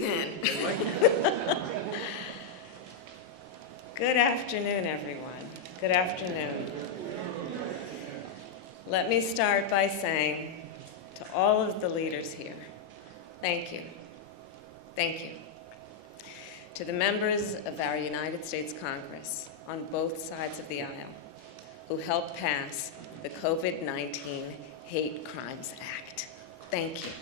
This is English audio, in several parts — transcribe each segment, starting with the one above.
easy then. Good afternoon, everyone. Good afternoon. Let me start by saying to all of the leaders here, thank you. Thank you. To the members of our United States Congress on both sides of the aisle who helped pass the COVID-19 Hate Crimes Act. Thank you.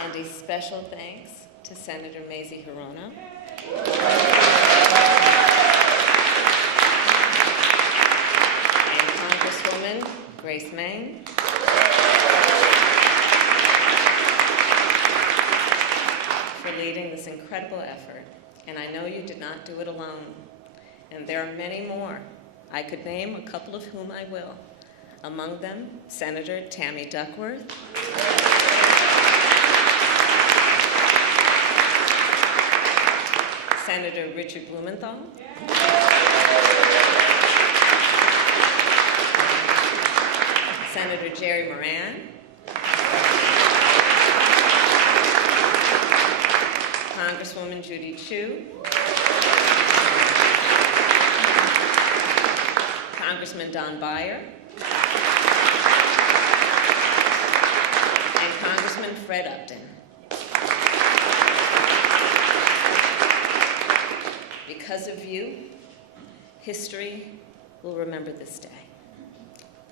And a special thanks to Senator Mazie Hirono and Congresswoman Grace Meng for leading this incredible effort. And I know you did not do it alone. And there are many more. I could name a couple of whom I will. Among them, Senator Tammy Duckworth, Senator Richard Blumenthal, Senator Jerry Moran, Congresswoman Judy Chu, Congressman Don Beyer, and Congressman Fred Upton. Because of you, history will remember this day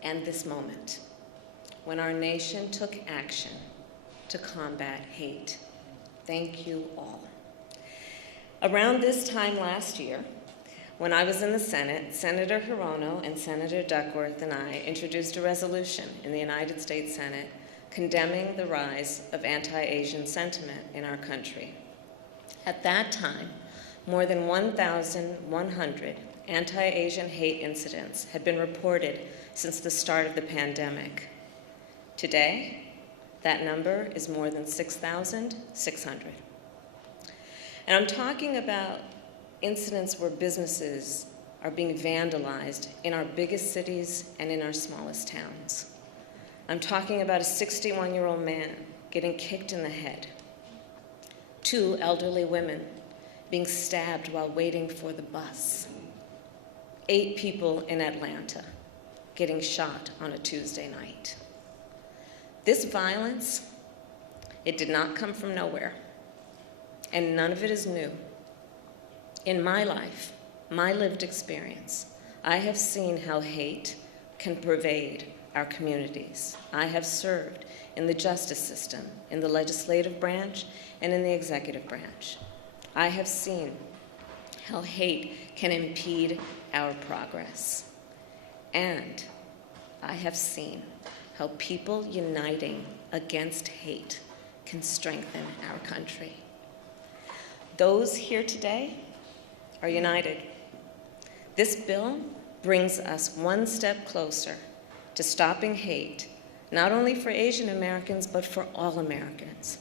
and this moment when our nation took action to combat hate. Thank you all. Around this time last year, when I was in the Senate, Senator Hirono and Senator Duckworth and I introduced a resolution in the United States Senate condemning the rise of anti-Asian sentiment in our country. At that time, more than 1,100 anti-Asian hate incidents had been reported since the start of the pandemic. Today, that number is more than 6,600. And I'm talking about incidents where businesses are being vandalized in our biggest cities and in our smallest towns. I'm talking about a 61-year-old man getting kicked in the head, 2 elderly women being stabbed while waiting for the bus, 8 people in Atlanta getting shot on a Tuesday night. This violence, it did not come from nowhere, and none of it is new. In my life, my lived experience, I have seen how hate can pervade our communities. I have served in the justice system, in the legislative branch, and in the executive branch. I have seen how hate can impede our progress. And I have seen how people uniting against hate can strengthen our country. Those here today are united. This bill brings us one step closer to stopping hate, not only for Asian Americans, but for all Americans.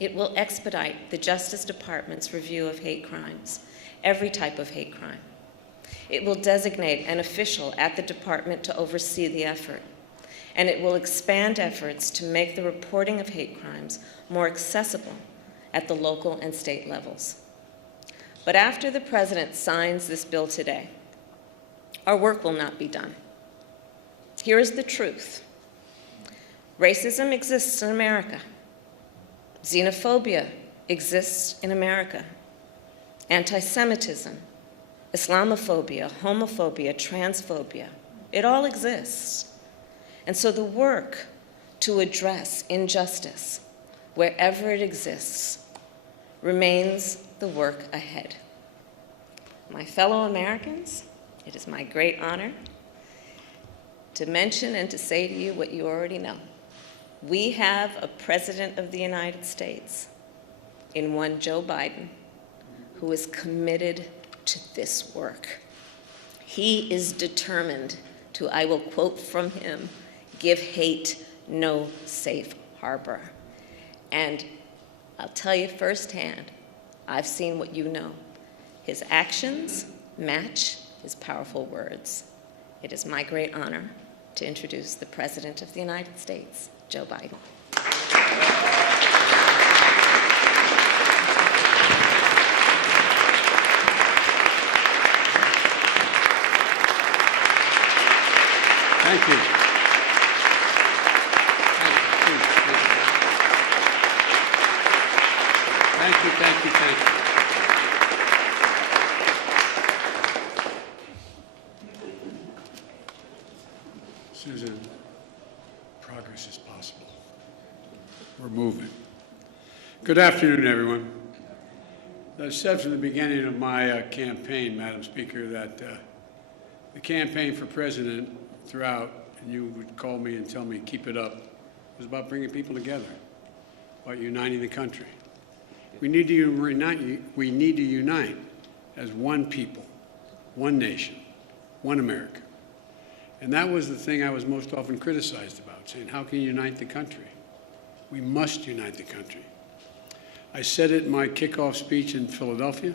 It will expedite the Justice Department's review of hate crimes, every type of hate crime. It will designate an official at the department to oversee the effort, and it will expand efforts to make the reporting of hate crimes more accessible at the local and state levels. But after the President signs this bill today, our work will not be done. Here is the truth. Racism exists in America. Xenophobia exists in America. Anti-Semitism, Islamophobia, homophobia, transphobia, it all exists. And so the work to address injustice, wherever it exists, remains the work ahead. My fellow Americans, it is my great honor to mention and to say to you what you already know. We have a President of the United States in one Joe Biden who is committed to this work. He is determined to, I will quote from him, give hate no safe harbor. And I'll tell you firsthand, I've seen what you know. His actions match his powerful words. it is my great honor to introduce the President of the United States, Joe Biden. Thank you. Thank you. Susan, progress is possible. We're moving. Good afternoon, everyone. I said from the beginning of my campaign, Madam Speaker, that the campaign for president throughout, and you would call me and tell me, keep it up, was about bringing people together, about uniting the country. We need to unite as one people, one nation, one America. And that was the thing I was most often criticized about, saying, how can you unite the country? We must unite the country. I said it in my kickoff speech in Philadelphia.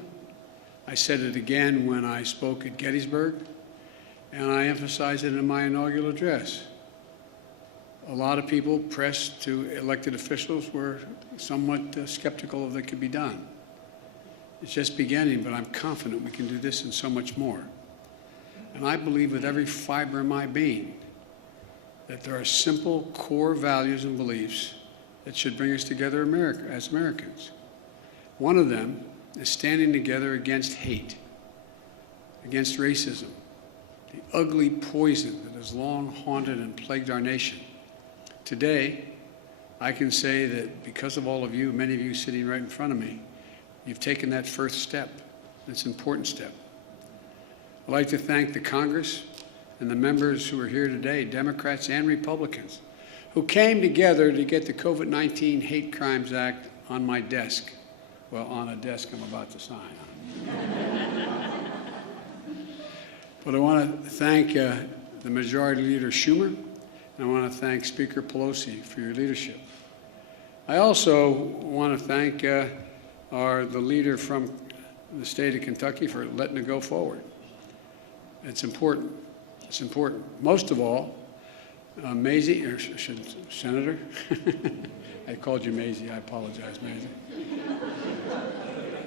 I said it again when I spoke at Gettysburg. And I emphasized it in my inaugural address. A lot of people, press to elected officials, were somewhat skeptical of that could be done. It's just beginning, but I'm confident we can do this and so much more. And I believe with every fiber in my being that there are simple core values and beliefs that should bring us together as Americans. One of them is standing together against hate, against racism, the ugly poison that has long haunted and plagued our nation. Today, I can say that because of all of you, many of you sitting right in front of me, you've taken that first step. It's an important step. I'd like to thank the Congress and the members who are here today, Democrats and Republicans, who came together to get the COVID-19 Hate Crimes Act on my desk. Well, on a desk I'm about to sign on. But I want to thank the Majority Leader Schumer, and I want to thank Speaker Pelosi for your leadership. I also want to thank the leader from the state of Kentucky for letting it go forward. It's important. It's important. Most of all, Maisie, or Senator, I called you Maisie. I apologize, Maisie.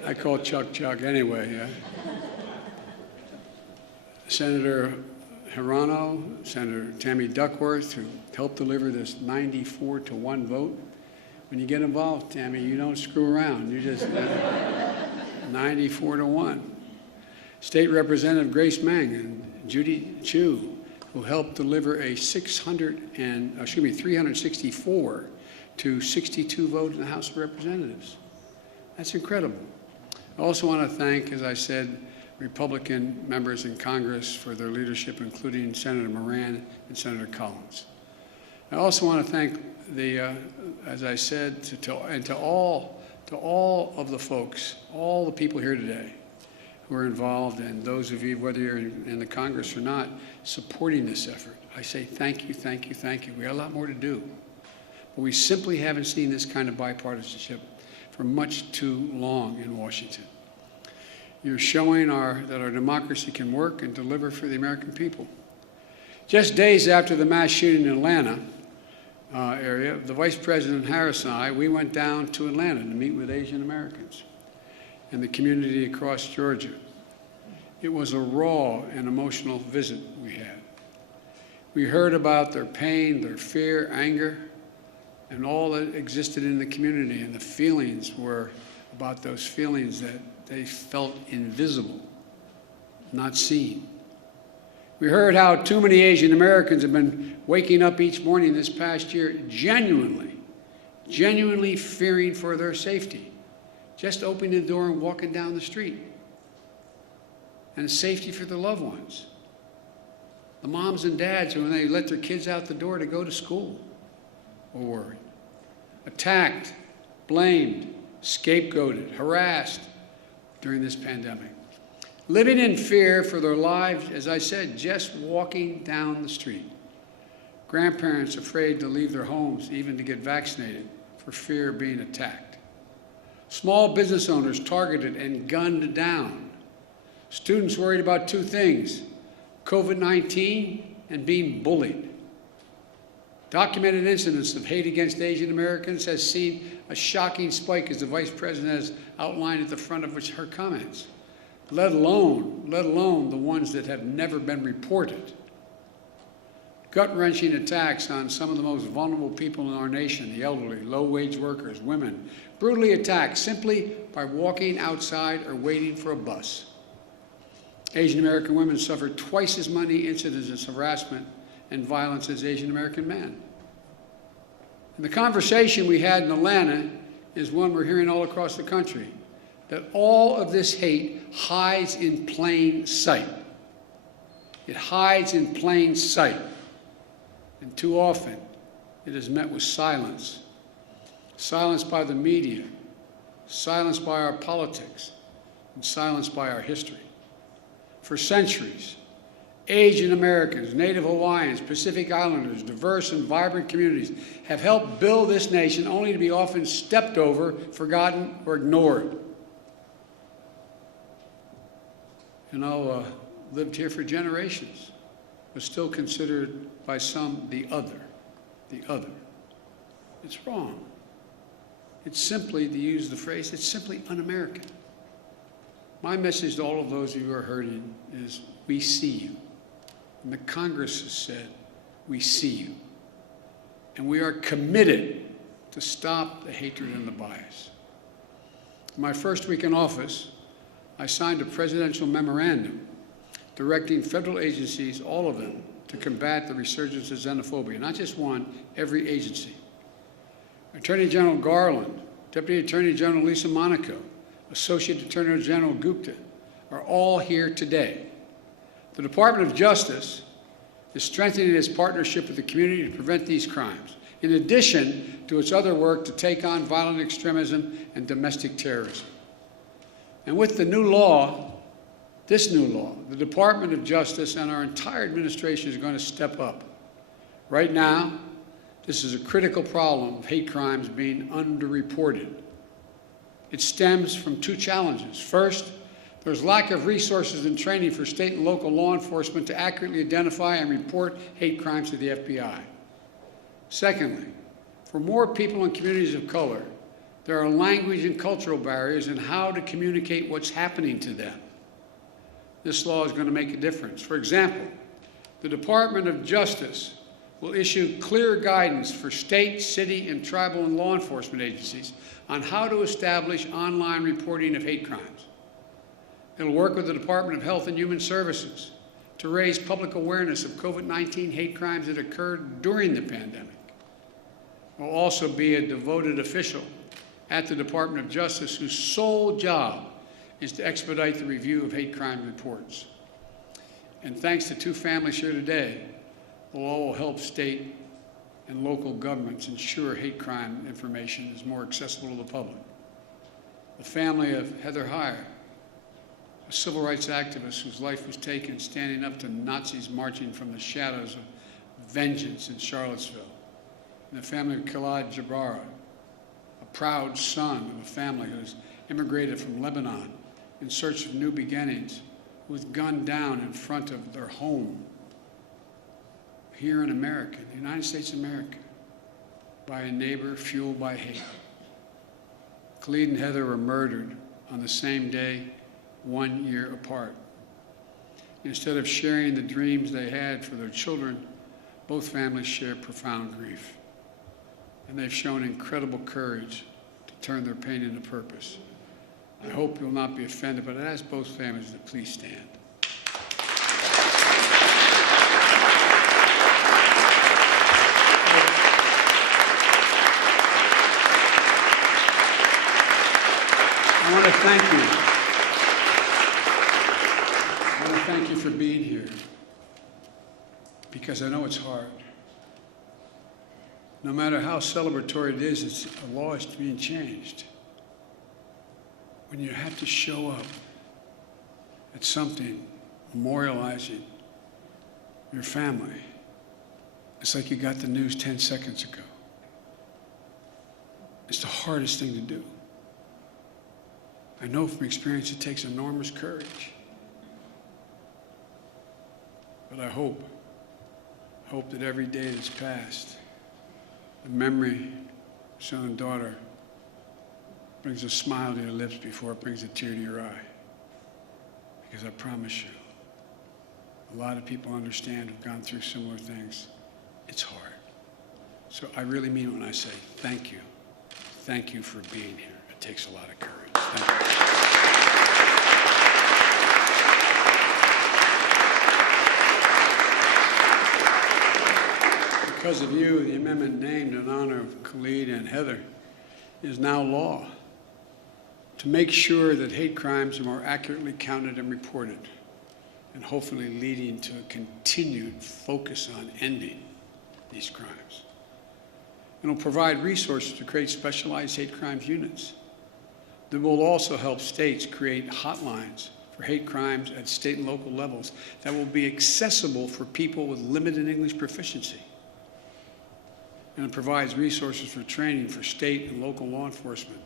I called Chuck anyway, yeah. Senator Hirano, Senator Tammy Duckworth, who helped deliver this 94-1 vote. When you get involved, Tammy, you don't screw around. You just 94-1. State Representative Grace Meng and Judy Chu, who helped deliver a 364 to 62 vote in the House of Representatives. That's incredible. I also want to thank, as I said, Republican members in Congress for their leadership, including Senator Moran and Senator Collins. I also want to thank as I said, to all of the folks, all the people here today who are involved, and those of you, whether you're in the Congress or not, supporting this effort. I say thank you, thank you, thank you. We got a lot more to do. But we simply haven't seen this kind of bipartisanship for much too long in Washington. You're showing that our democracy can work and deliver for the American people. Just days after the mass shooting in Atlanta area, the Vice President Harris and I, we went down to Atlanta to meet with Asian Americans and the community across Georgia. It was a raw and emotional visit we had. We heard about their pain, their fear, anger, and all that existed in the community, and the feelings were about those feelings that they felt invisible, not seen. We heard how too many Asian Americans have been waking up each morning this past year genuinely fearing for their safety, just opening the door and walking down the street, and safety for their loved ones. The moms and dads who, when they let their kids out the door to go to school, were worried. Attacked, blamed, scapegoated, harassed during this pandemic. Living in fear for their lives, as I said, just walking down the street. Grandparents afraid to leave their homes, even to get vaccinated, for fear of being attacked. Small business owners targeted and gunned down. Students worried about two things: COVID-19, and being bullied. Documented incidents of hate against Asian Americans has seen a shocking spike, as the Vice President has outlined at the front of her comments, let alone the ones that have never been reported. Gut-wrenching attacks on some of the most vulnerable people in our nation, the elderly, low-wage workers, women, brutally attacked simply by walking outside or waiting for a bus. Asian American women suffer twice as many incidents of harassment and violence as Asian American men. And the conversation we had in Atlanta is one we're hearing all across the country, that all of this hate hides in plain sight. It hides in plain sight. And too often, it is met with silence. Silence by the media, silence by our politics, and silence by our history. For centuries, Asian Americans, Native Hawaiians, Pacific Islanders, diverse and vibrant communities have helped build this nation only to be often stepped over, forgotten, or ignored. Lived here for generations, but still considered by some the other. It's wrong. It's simply, to use the phrase, it's simply un-American. My message to all of those of you who are hurting is, we see you. And the Congress has said, we see you. And we are committed to stop the hatred and the bias. In my first week in office, I signed a presidential memorandum directing federal agencies, all of them, to combat the resurgence of xenophobia. Not just one, every agency. Attorney General Garland, Deputy Attorney General Lisa Monaco, Associate Attorney General Gupta are all here today. The Department of Justice is strengthening its partnership with the community to prevent these crimes, in addition to its other work to take on violent extremism and domestic terrorism. And with the new law, this new law, the Department of Justice and our entire administration is going to step up. Right now, this is a critical problem of hate crimes being underreported. It stems from two challenges. First, there's lack of resources and training for state and local law enforcement to accurately identify and report hate crimes to the FBI. Secondly, for more people in communities of color, there are language and cultural barriers in how to communicate what's happening to them. This law is going to make a difference. For example, the Department of Justice will issue clear guidance for state, city, and tribal and law enforcement agencies on how to establish online reporting of hate crimes. It'll work with the Department of Health and Human Services to raise public awareness of COVID-19 hate crimes that occurred during the pandemic. It will also be a devoted official at the Department of Justice whose sole job is to expedite the review of hate crime reports. And thanks to two families here today, the law will help state and local governments ensure hate crime information is more accessible to the public. The family of Heather Heyer, a civil rights activist whose life was taken standing up to Nazis marching from the shadows of vengeance in Charlottesville. And the family of Khalid Jabara, a proud son of a family who's immigrated from Lebanon in search of new beginnings, who was gunned down in front of their home here in America, the United States of America, by a neighbor fueled by hate. Khalid and Heather were murdered on the same day, 1 year apart. Instead of sharing the dreams they had for their children, both families share profound grief. And they've shown incredible courage to turn their pain into purpose. I hope you'll not be offended, but I ask both families to please stand. I want to thank you. I want to thank you for being here, because I know it's hard. No matter how celebratory it is, a law is being changed. When you have to show up at something memorializing your family, it's like you got the news 10 seconds ago. It's the hardest thing to do. I know from experience it takes enormous courage. But I hope that every day that's passed, the memory, son and daughter, brings a smile to your lips before it brings a tear to your eye. Because I promise you, a lot of people understand who've gone through similar things. It's hard. So I really mean it when I say thank you. Thank you for being here. It takes a lot of courage. Thank you. Because of you, the amendment named in honor of Khalid and Heather is now law to make sure that hate crimes are more accurately counted and reported, and hopefully leading to a continued focus on ending these crimes. It will provide resources to create specialized hate crimes units. That will also help states create hotlines for hate crimes at state and local levels that will be accessible for people with limited English proficiency. And it provides resources for training for state and local law enforcement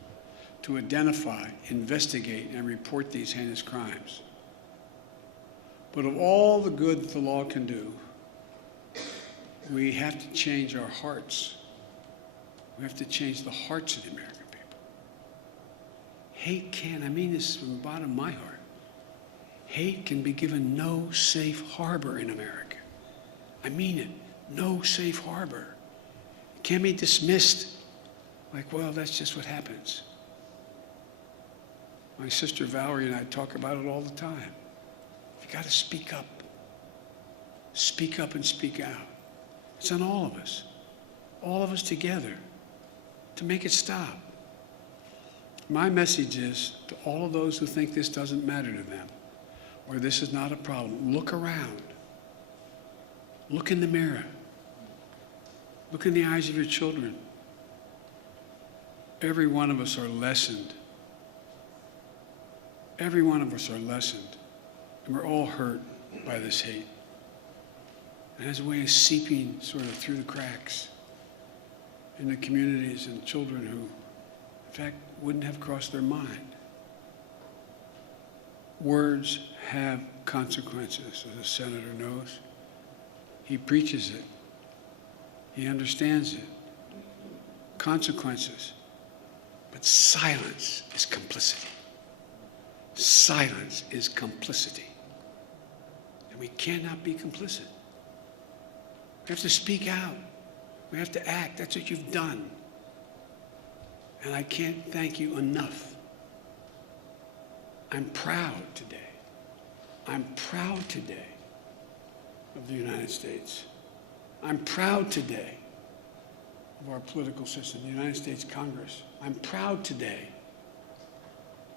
to identify, investigate, and report these heinous crimes. But of all the good that the law can do, we have to change our hearts. We have to change the hearts of the American people. Hate can, I mean this from the bottom of my heart, hate can be given no safe harbor in America. I mean it, no safe harbor. It can't be dismissed like, well, that's just what happens. My sister Valerie and I talk about it all the time. You got to speak up. Speak up and speak out. It's on all of us together, to make it stop. My message is to all of those who think this doesn't matter to them, or this is not a problem, look around. Look in the mirror. Look in the eyes of your children. Every one of us are lessened. Every one of us are lessened. And we're all hurt by this hate. And it has a way of seeping sort of through the cracks into communities and children who, in fact, wouldn't have crossed their mind. Words have consequences, as the senator knows. He preaches it. He understands it. Consequences. But silence is complicity. Silence is complicity. And we cannot be complicit. We have to speak out. We have to act. That's what you've done. And I can't thank you enough. I'm proud today. I'm proud today of the United States. I'm proud today of our political system, the United States Congress. I'm proud today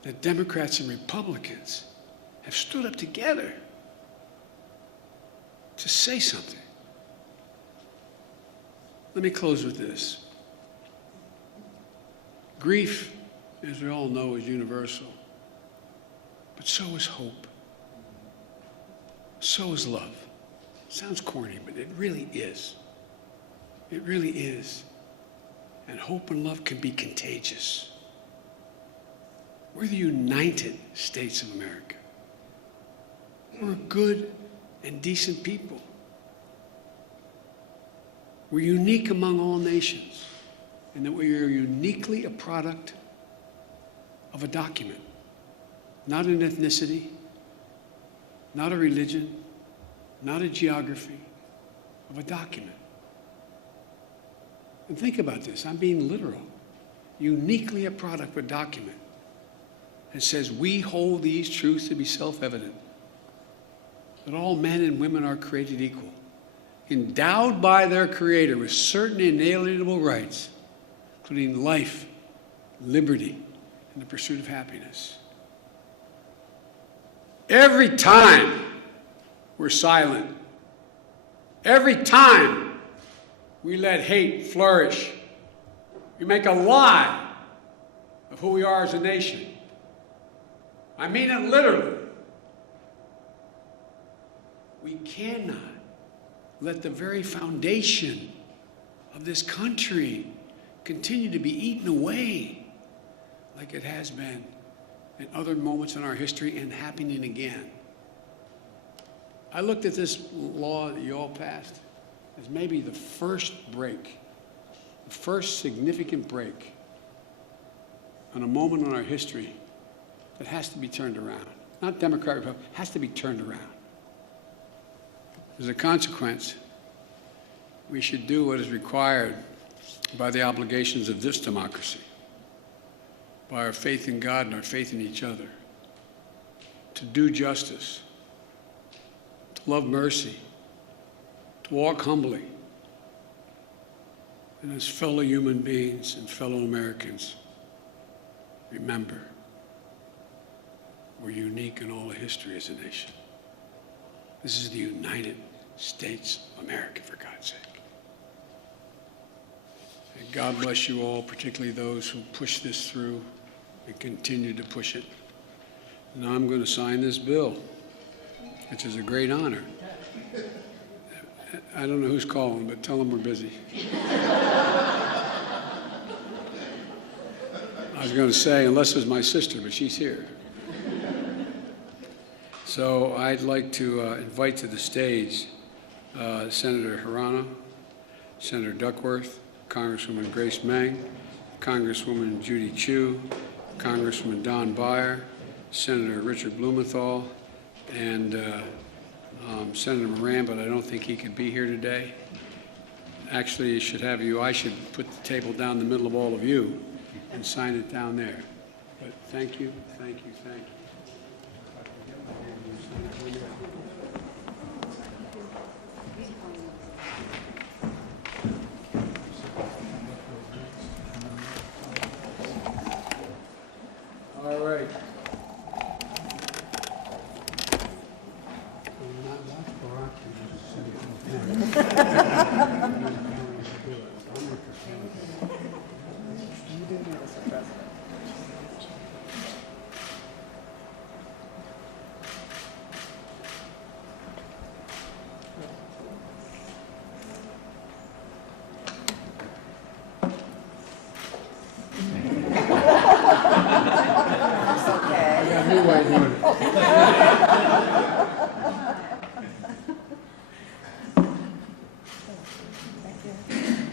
that Democrats and Republicans have stood up together to say something. Let me close with this. Grief, as we all know, is universal, but so is hope. So is love. Sounds corny, but it really is. It really is. And hope and love can be contagious. We're the United States of America. We're good and decent people. We're unique among all nations, in that we are uniquely a product of a document, not an ethnicity, not a religion, not a geography, of a document. And think about this, I'm being literal. Uniquely a product of a document. It says, we hold these truths to be self-evident, that all men and women are created equal, endowed by their Creator with certain inalienable rights, including life, liberty, and the pursuit of happiness. Every time we're silent, every time we let hate flourish, we make a lie of who we are as a nation. I mean it literally. We cannot let the very foundation of this country continue to be eaten away like it has been in other moments in our history and happening again. I looked at this law that you all passed as maybe the first break, the first significant break on a moment in our history that has to be turned around. Not Democrat, Republican, has to be turned around. As a consequence, we should do what is required by the obligations of this democracy, by our faith in God and our faith in each other, to do justice, to love mercy, to walk humbly, and as fellow human beings and fellow Americans, remember, we're unique in all of history as a nation. This is the United States of America, for God's sake. And God bless you all, particularly those who push this through and continue to push it. Now I'm going to sign this bill, which is a great honor. I don't know who's calling, but tell them we're busy. I was going to say, unless it was my sister, but she's here. So I'd like to invite to the stage Senator Hirano, Senator Duckworth, Congresswoman Grace Meng, Congresswoman Judy Chu, Congressman Don Beyer, Senator Richard Blumenthal, and Senator Moran, but I don't think he could be here today. Actually, I should put the table down the middle of all of you and sign it down there. But thank you, thank you, thank you. All right.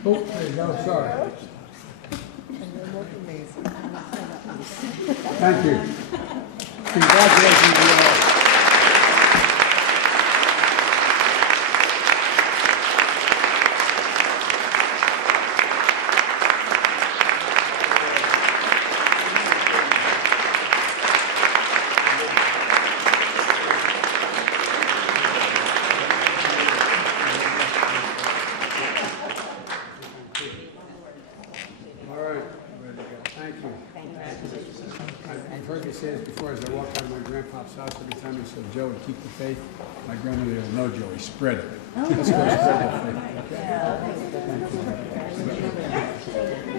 Oh, there you go, sorry. Thank you. Congratulations to you all. I've heard you say this before as I walk out of my grandpa's house. Every time he said, Joey, keep the faith, my grandmother will know, Joey, spread it. Let's go spread that faith.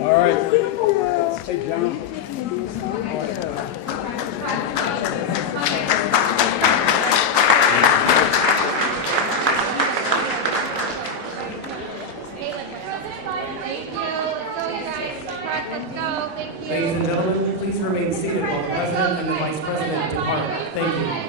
All right. Hey, John. Ladies and gentlemen, please remain seated while the President and the Vice President depart. Thank you.